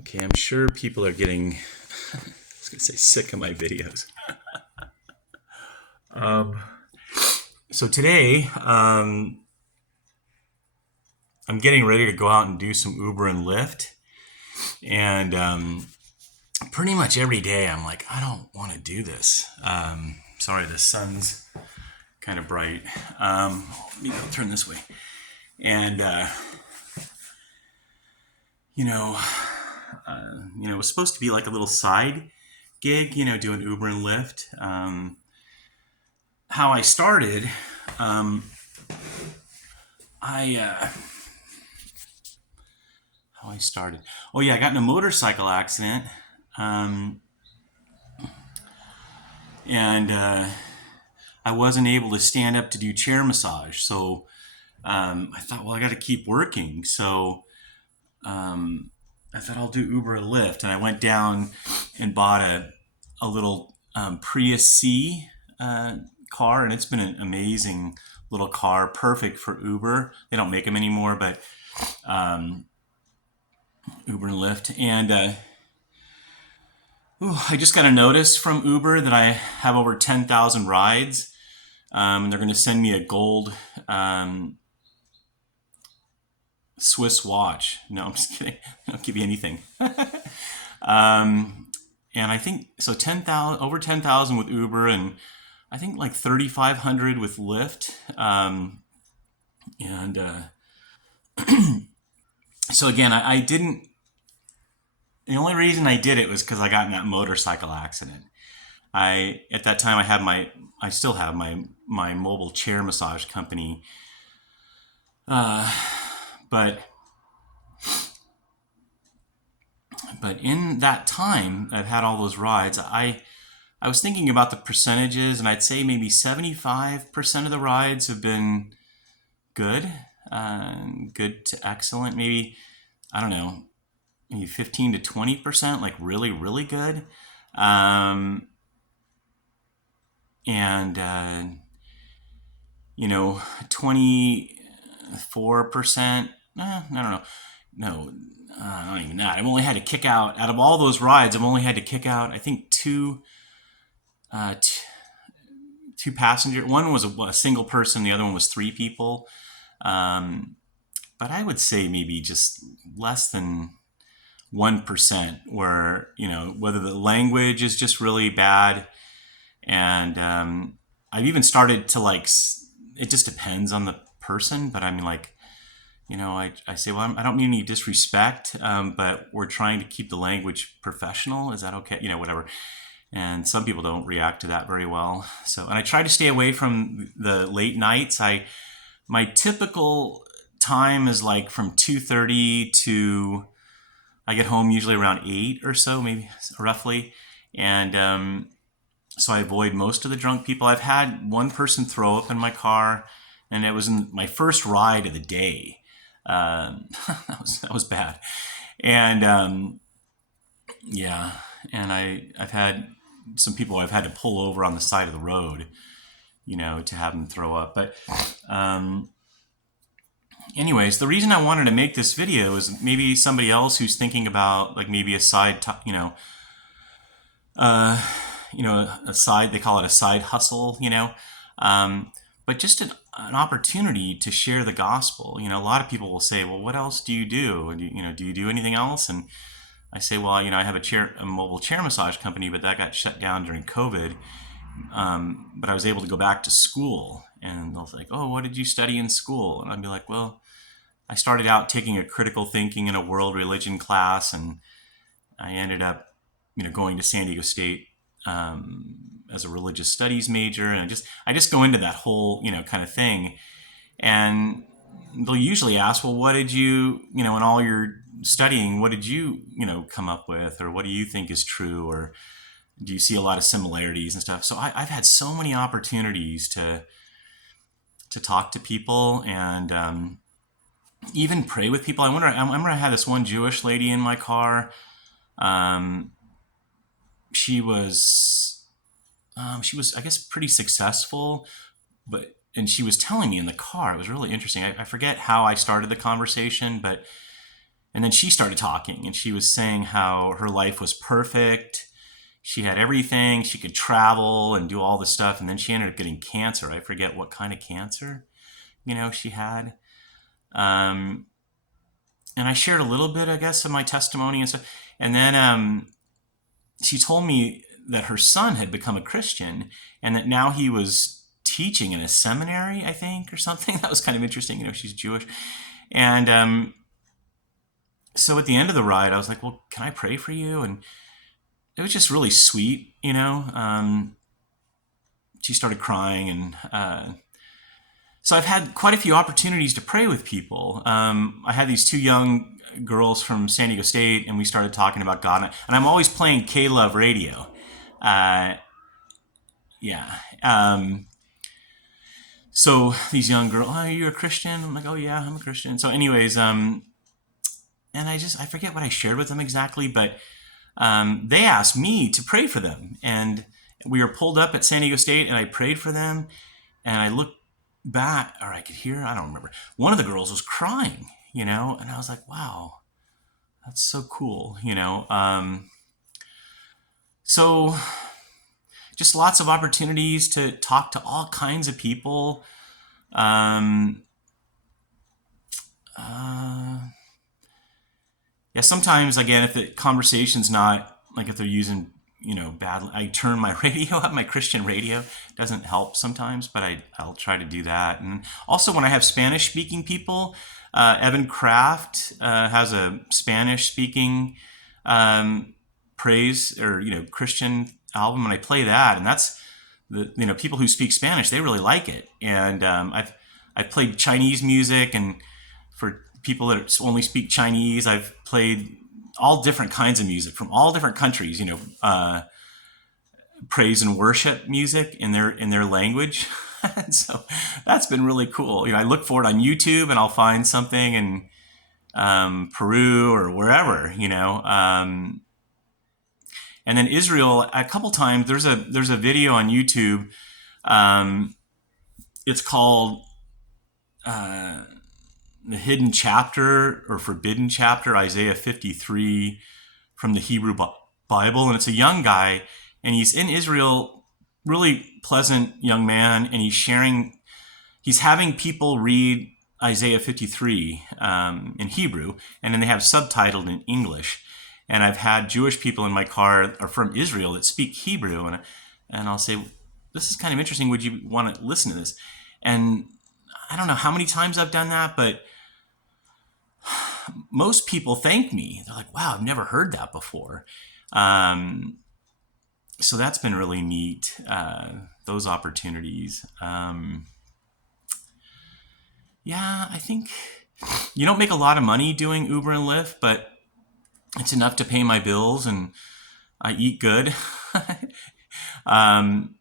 Okay, I'm sure people are getting, I was going to say, sick of my videos. So today, I'm getting ready to go out and do some Uber and Lyft. And pretty much every day, I'm like, I don't want to do this. Sorry, the sun's kind of bright. Let me go turn this way. And, you know, it was supposed to be like a little side gig, doing Uber and Lyft. How I started, um, I how I started. Oh yeah, I got in a motorcycle accident, um, and I wasn't able to stand up to do chair massage. So I thought, well, I got to keep working. So I thought I'll do Uber and Lyft, and I went down and bought a little Prius C car, and it's been an amazing little car, perfect for Uber. They don't make them anymore, but Uber and Lyft. And I just got a notice from Uber that I have over 10,000 rides, and they're going to send me a gold Swiss watch. No, I'm just kidding. They don't give you anything. And I think so 10,000 over 10,000 with Uber, and I think like 3,500 with Lyft. And so again, I didn't. The only reason I did it was because I got in that motorcycle accident. I at that time I still have my mobile chair massage company, but in that time I've had all those rides. I was thinking about the percentages, and I'd say maybe 75% of the rides have been good, good to excellent. Maybe, I don't know, maybe 15 to 20%, like really, really good. Um, and, 24%, I don't know. No, not even that. I've only had to kick out of all those rides, I've only had to kick out, I think, uh, t- two passenger. One was a single person, the other one was three people. Um, but I would say maybe just less than 1% where, whether the language is just really bad. And I've even started to like, it just depends on the person, but I mean, like, I say, well, I don't mean any disrespect, but we're trying to keep the language professional. Is that okay? Whatever. And some people don't react to that very well. So, and I try to stay away from the late nights. My typical time is like from 2:30 to I get home usually around 8 or so, maybe roughly. And so I avoid most of the drunk people. I've had one person throw up in my car, and it was in my first ride of the day. That was bad. And yeah, and I've had some people I've had to pull over on the side of the road, to have them throw up. But anyways, the reason I wanted to make this video is maybe somebody else who's thinking about like maybe a side, a side, they call it a side hustle, but just an opportunity to share the gospel. A lot of people will say, well, what else do you do? And do you do anything else? And I say, well, I have a mobile chair massage company, but that got shut down during COVID. But I was able to go back to school, and they'll like, oh, what did you study in school? And I'd be like, well, I started out taking a critical thinking and a world religion class, and I ended up, going to San Diego State as a religious studies major, and I just go into that whole, kind of thing, and they'll usually ask, well, what did you, in all your studying, what did you, come up with, or what do you think is true, or do you see a lot of similarities and stuff? So I've had so many opportunities to talk to people, and even pray with people. I remember I had this one Jewish lady in my car. Um, she was I guess pretty successful, and she was telling me in the car. It was really interesting. I forget how I started the conversation, but And then she started talking, and she was saying how her life was perfect. She had everything. She could travel and do all this stuff. And then she ended up getting cancer. I forget what kind of cancer, she had. Um, and I shared a little bit, I guess, of my testimony and stuff. And then she told me that her son had become a Christian and that now he was teaching in a seminary, I think, or something. That was kind of interesting. She's Jewish. And so at the end of the ride, I was like, well, can I pray for you? And it was just really sweet. She started crying. And so I've had quite a few opportunities to pray with people. I had these two young girls from San Diego State, and we started talking about God. And I'm always playing K-Love radio. Uh, yeah. So these young girls, oh, you're a Christian? I'm like, oh yeah, I'm a Christian. So anyways, and I forget what I shared with them exactly, but they asked me to pray for them. And we were pulled up at San Diego State, and I prayed for them. And I looked back, or I could hear, I don't remember. One of the girls was crying, and I was like, wow, that's so cool. So just lots of opportunities to talk to all kinds of people. Um, yeah, sometimes, again, if the conversation's not, like if they're using, bad, I turn my radio up, my Christian radio. Doesn't help sometimes, but I'll try to do that. And also when I have Spanish speaking people, Evan Kraft has a Spanish speaking praise or, Christian album, and I play that. And that's the people who speak Spanish, they really like it. And I've played Chinese music, and for people that only speak Chinese, I've played all different kinds of music from all different countries. Praise and worship music in their language. So that's been really cool. I look for it on YouTube, and I'll find something in Peru or wherever. And then Israel, a couple times. There's a video on YouTube. It's called the Hidden Chapter or Forbidden Chapter, Isaiah 53 from the Hebrew Bible, and it's a young guy, and he's in Israel, really pleasant young man, and he's having people read Isaiah 53 in Hebrew, and then they have subtitled in English. And I've had Jewish people in my car are from Israel that speak Hebrew, and I'll say, this is kind of interesting. Would you want to listen to this? And I don't know how many times I've done that, but most people thank me. They're like, wow, I've never heard that before. So that's been really neat, those opportunities. Yeah, I think you don't make a lot of money doing Uber and Lyft, but it's enough to pay my bills, and I eat good. And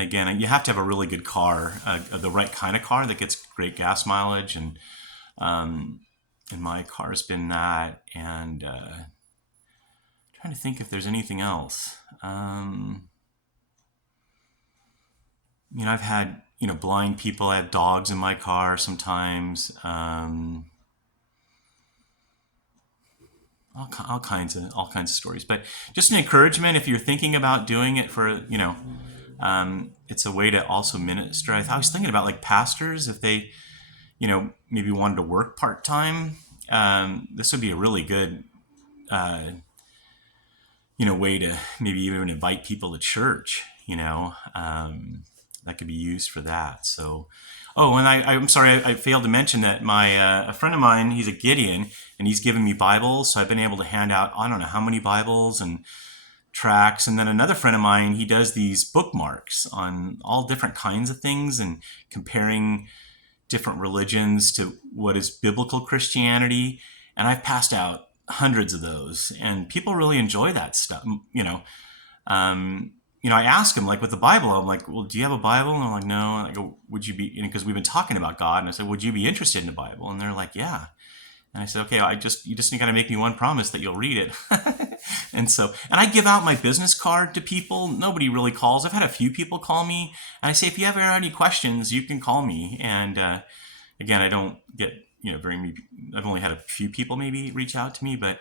again, you have to have a really good car, the right kind of car that gets great gas mileage, and my car's been that. And trying to think if there's anything else. I've had blind people. I have dogs in my car sometimes. All kinds of stories, but just an encouragement if you're thinking about doing it for it's a way to also minister. I was thinking about like pastors, if they maybe wanted to work part-time, this would be a really good way to maybe even invite people to church. That could be used for that. So and I'm sorry, I failed to mention that my a friend of mine, he's a Gideon, and he's given me Bibles. So I've been able to hand out, I don't know how many Bibles and tracts. And then another friend of mine, he does these bookmarks on all different kinds of things and comparing different religions to what is biblical Christianity. And I've passed out hundreds of those, and people really enjoy that stuff. I ask him, like with the Bible, I'm like, well, do you have a Bible? And I'm like, no. And I go, would you be, because we've been talking about God. And I said, would you be interested in the Bible? And they're like, yeah. And I said, okay, you just got to make me one promise that you'll read it. And I give out my business card to people. Nobody really calls. I've had a few people call me, and I say, if you ever have any questions, you can call me. And again, I don't get I've only had a few people maybe reach out to me, but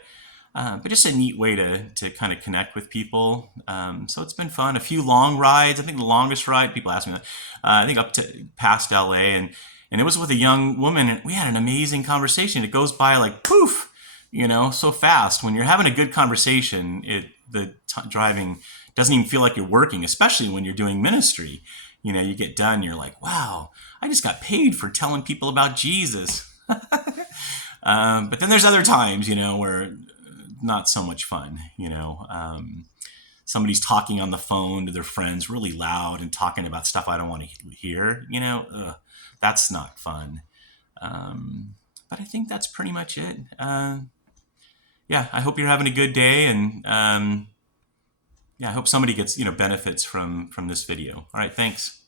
just a neat way to kind of connect with people. So it's been fun. A few long rides. I think the longest ride, people ask me that, I think up to past LA, and it was with a young woman, and we had an amazing conversation. It goes by like poof, so fast. When you're having a good conversation, driving doesn't even feel like you're working, especially when you're doing ministry. You get done, you're like, wow, I just got paid for telling people about Jesus. But then there's other times, where not so much fun. Somebody's talking on the phone to their friends really loud and talking about stuff I don't want to hear. That's not fun. But I think that's pretty much it. Yeah, I hope you're having a good day, and yeah, I hope somebody gets benefits from this video. All right, thanks.